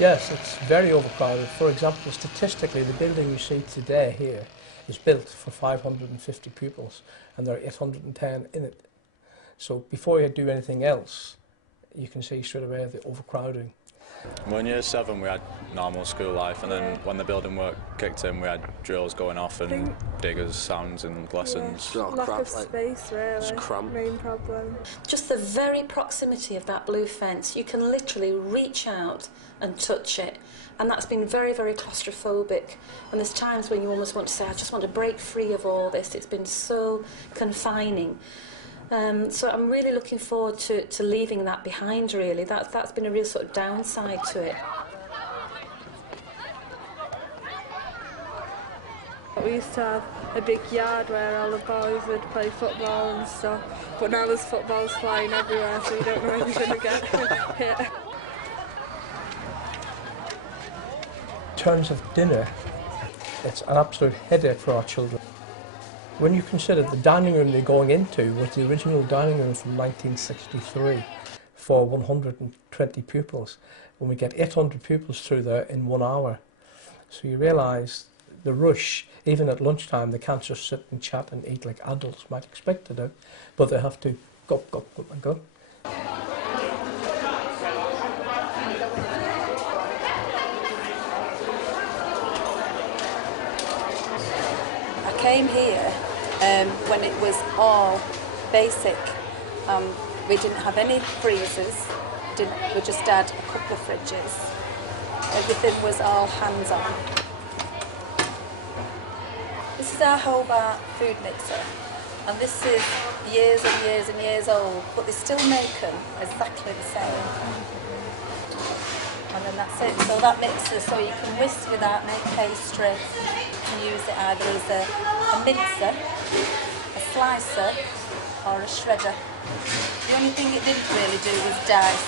Yes, it's very overcrowded. For example, statistically, the building you see today here is built for 550 pupils, and there are 810 in it. So before you do anything else, you can see straight away the overcrowding. Well, in year 7 we had normal school life, and then when the building work kicked in we had drills going off and diggers, sounds and lessons. Yeah, lack of space really, main problem. Just the very proximity of that blue fence, you can literally reach out and touch it, and that's been very, very claustrophobic, and there's times when you almost want to say, I just want to break free of all this. It's been so confining. So I'm really looking forward to leaving that behind, really. That's been a real sort of downside to it. We used to have a big yard where all the boys would play football and stuff, but now there's footballs flying everywhere, so you don't know when you're going to get hit. In terms of dinner, it's an absolute headache for our children. When you consider the dining room they're going into was the original dining room from 1963 for 120 pupils, when we get 800 pupils through there in 1 hour. So you realise the rush, even at lunchtime, they can't just sit and chat and eat like adults might expect to do, but they have to go, go, go and go. I came here when it was all basic. We didn't have any freezers, we just had a couple of fridges. Everything was all hands-on. This is our Hobart food mixer, and this is years and years and years old, but they still make them exactly the same. And then that's it. So that mixer, so you can whisk with that, make pastry. You can use it either as a mixer, a slicer, or a shredder. The only thing it didn't really do was dice.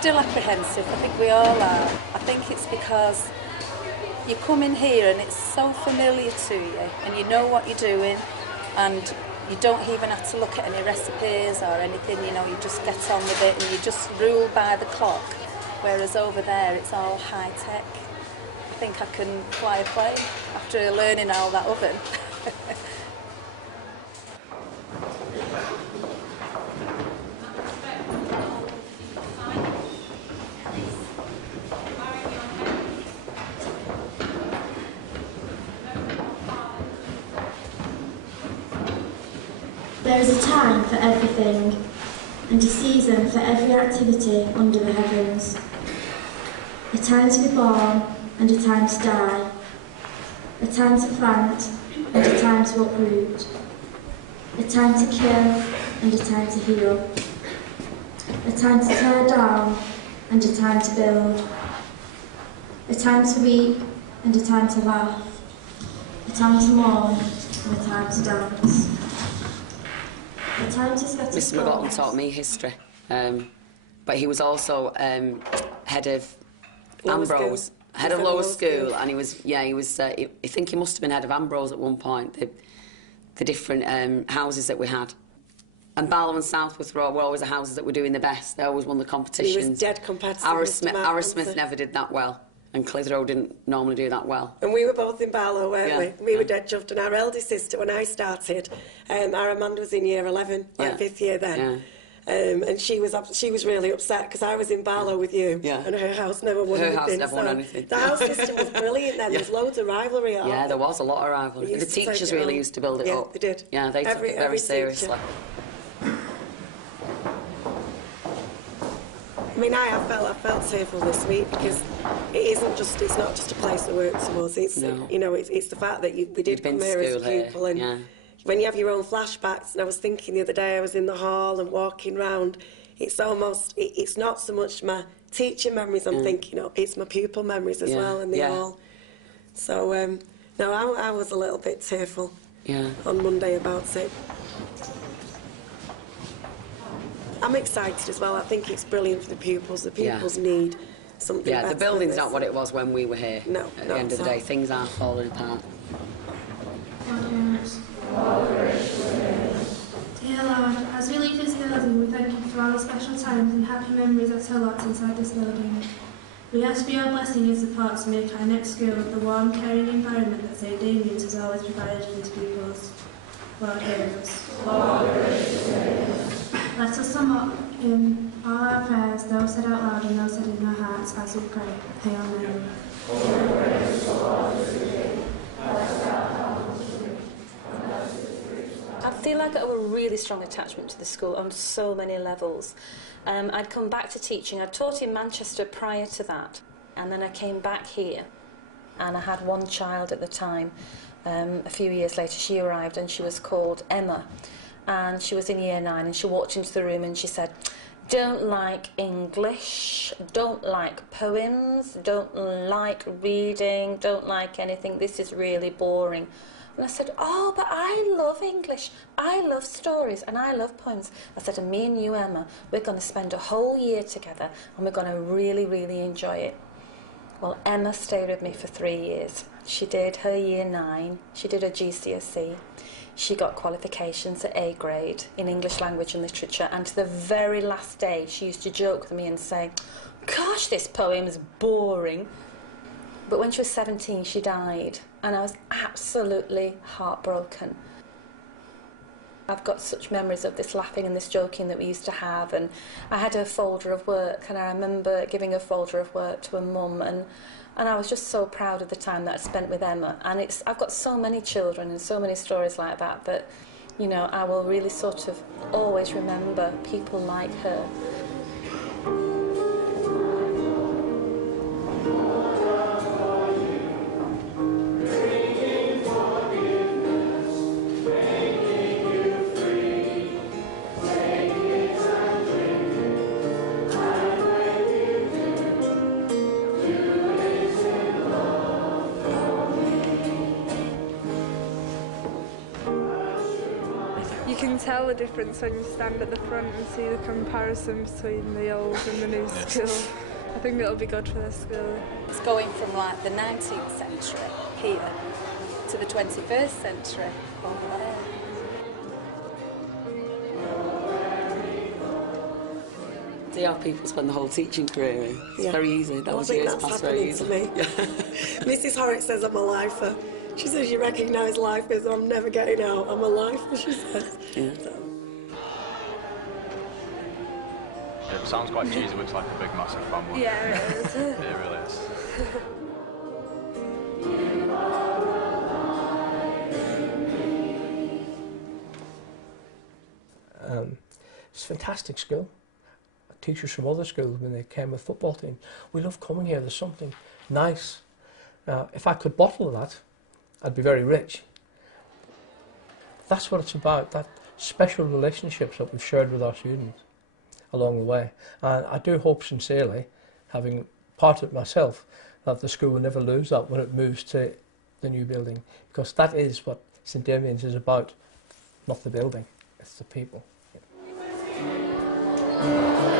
Still apprehensive, I think we all are. I think it's because you come in here and it's so familiar to you, and you know what you're doing, and you don't even have to look at any recipes or anything, you know, you just get on with it and you just rule by the clock, whereas over there it's all high tech. I think I can fly a plane after learning all that oven. There is a time for everything, and a season for every activity under the heavens. A time to be born, and a time to die. A time to plant, and a time to uproot. A time to kill, and a time to heal. A time to tear down, and a time to build. A time to weep, and a time to laugh. A time to mourn, and a time to dance. Mr. McLaughlin taught me history, but he was also head of Ambrose, head of lower school, and he was, I think he must have been head of Ambrose at one point, the different houses that we had. And Barlow and Southworth were always the houses that were doing the best. They always won the competitions. He was dead competitive. Arrowsmith never did that well, and Clitheroe didn't normally do that well. And we were both in Barlow, weren't we? We were dead chuffed, and our eldest sister, when I started, our Amanda was in year 11, like 5th year then. And she was really upset because I was in Barlow with you, and her house never won anything. Her house never won anything. The house system was brilliant then. There was loads of rivalry. Yeah, there was a lot of rivalry. The teachers really used to build it up. They did. Yeah, they took it very seriously. I mean, I felt tearful this week because it's not just a place to work to us. It's you know, it's the fact that we did come here as a pupil, and when you have your own flashbacks. And I was thinking the other day, I was in the hall and walking round. It's almost it's not so much my teaching memories. I'm thinking of, it's my pupil memories as well, and they all. So no, I was a little bit tearful on Monday about it. I'm excited as well. I think it's brilliant for the pupils. The pupils need something better. The building's not what it was when we were here. No, at the end of the day, things are falling apart. To for all the special times and happy memories that are locked inside this building. We ask for your blessing and support to make our next school the warm, caring environment that St Damian's has always provided for its pupils. Lord, hear us. Let us sum up in all our prayers, those said out loud and those said in our hearts, as we pray. Hail Mary. I feel like I have a really strong attachment to the school on so many levels. I'd come back to teaching. I'd taught in Manchester prior to that, and then I came back here, and I had one child at the time. A few years later she arrived, and she was called Emma, and she was in year 9, and she walked into the room and she said, "Don't like English, don't like poems, don't like reading, don't like anything, this is really boring." And I said, "Oh, but I love English, I love stories, and I love poems." I said, "And me and you, Emma, we're going to spend a whole year together, and we're going to really, really enjoy it." Well, Emma stayed with me for 3 years. She did her year 9, she did her GCSE, she got qualifications at A grade in English language and literature, and to the very last day she used to joke with me and say, "Gosh, this poem's boring." But when she was 17 she died, and I was absolutely heartbroken. I've got such memories of this laughing and this joking that we used to have, and I had a folder of work, and I remember giving a folder of work to a mum, and I was just so proud of the time that I spent with Emma. And I've got so many children and so many stories like that, you know, I will really sort of always remember people like her. You can tell the difference when you stand at the front and see the comparison between the old and the new school. I think it'll be good for the school. It's going from like the 19th century here to the 21st century over there. See how people spend the whole teaching career in. It's very easy. That was years that's past very easy. To me. Mrs. Horrocks says I'm a lifer. She says you recognise lifers. I'm never getting out. I'm a lifer, she says. Yeah. It sounds quite cheesy, looks like a big massive family. Yeah, it is. It really is. It's a fantastic school. Teachers from other schools, when they came with football teams, we love coming here. There's something nice. If I could bottle that, I'd be very rich. That's what it's about, that special relationships that we've shared with our students along the way. And I do hope sincerely, having part of it myself, that the school will never lose that when it moves to the new building, because that is what St Damian's is about, not the building, it's the people. Yeah.